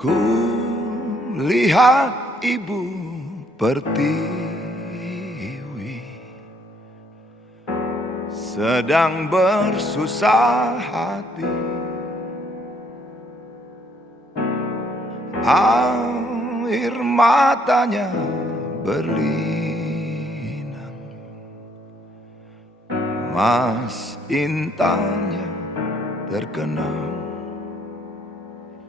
Ku lihat ibu pertiwi sedang bersusah hati. Air matanya berlinang, mas intannya terkenang.